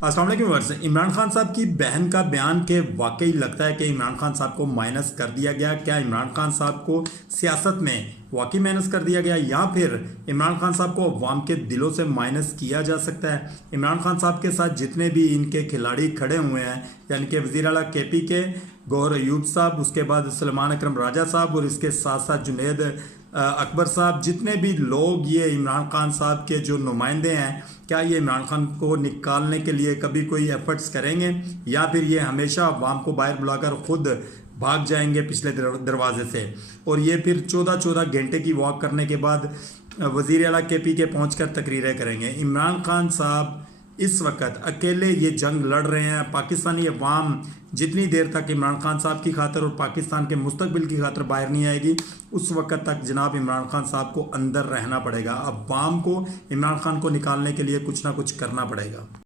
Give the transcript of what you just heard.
अस्सलाम वालेकुम व्यूअर्स। इमरान खान साहब की बहन का बयान के वाकई लगता है कि इमरान खान साहब को माइनस कर दिया गया। क्या इमरान खान साहब को सियासत में वाकई माइनस कर दिया गया, या फिर इमरान खान साहब को अवाम के दिलों से माइनस किया जा सकता है? इमरान खान साहब के साथ जितने भी इनके खिलाड़ी खड़े हुए हैं, यानी कि वज़ीर आला KP के गौहर अयूब साहब, उसके बाद सलमान अकरम राजा साहब और इसके साथ साथ जुनेद अकबर साहब, जितने भी लोग ये इमरान खान साहब के जो नुमाइंदे हैं, क्या ये इमरान खान को निकालने के लिए कभी कोई एफर्ट्स करेंगे, या फिर ये हमेशा अवाम को बाहर बुलाकर खुद भाग जाएंगे पिछले दरवाजे से, और ये फिर 14-14 घंटे की वॉक करने के बाद वज़ीर आला KP के पहुंचकर तकरीरें करेंगे? इमरान खान साहब इस वक्त अकेले ये जंग लड़ रहे हैं। पाकिस्तानी अवाम जितनी देर तक इमरान खान साहब की खातर और पाकिस्तान के मुस्तकबिल की खातर बाहर नहीं आएगी, उस वक्त तक जनाब इमरान खान साहब को अंदर रहना पड़ेगा। अवाम को इमरान खान को निकालने के लिए कुछ ना कुछ करना पड़ेगा।